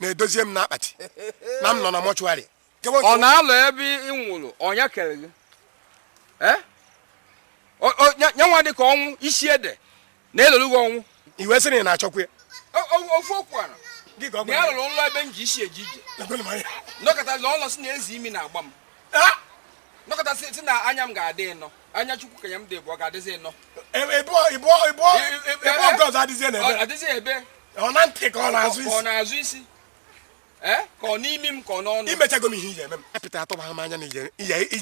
na-edozie m n'akpati na m nọ na mọchụarị ọ na-alụ ebe ị nwụrụ ọnya kere gị nyanwa dị ka ọnwụ isi ede na-elolu gị ọnwụ iwe sịrị na-achọkwa ya ofu okwara na ya lụrụ nlọ ebe m ji isi eji ije nọkọta na ọlọ si na ezi imi na-agba m nọkọta si na anya m ga-adị ịnọ anya chukwu ka ya m dị bụ ọ ga-adịzi ịnọ ebe ọzọ adịzi ebe ọ na ntị ka ọ na-azụ isi ka ọ n'imi m ka ọ n'ọnụ imechago m ihe iji eme m apịta atụba ha m anya na ije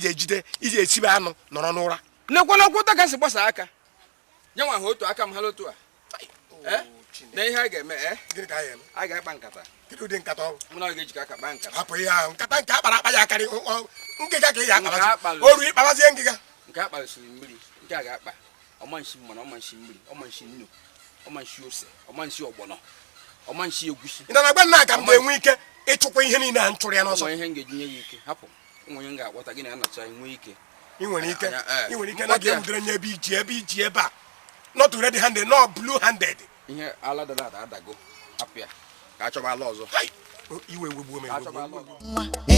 ejide ije esibe anụ nọrọ n'ụra nekwana kwụta ka si gbasa aka nye nwa ha otu aka m ha otu a na ihe a ga-eme a ga-akpa nkata ụdị nkata ọrụ mụ na ọ ga-ejikọ aka kpa nkata hapụ ihe ahụ nkata nke akpara akpa ya akarị ngịga ka ị ya akpazi oru ịkpabazie ngịga nke a kparịsịrị mmiri nke a ga-akpa ọmanshi mmanụ ọmanshi mmiri ọmanshi nnu ọmanshi ose ọmanshi ọgbọnọ ọmanshi egusi ị na-agba nna aka m ga-enwe ike ịchụkwa ihe niile a m chụrụ ya n'ọsọ ihe m ga-eji nye ya ike hapụ onye m ga-akpọta gị na ya nacha nwee ike ị nwere ike na ga-enwudere nye ebe iji ebe a not ready handed no blue handed ihe ala dada adago hapụ ya ka a chọba ala ọzọ iwe wegbuo m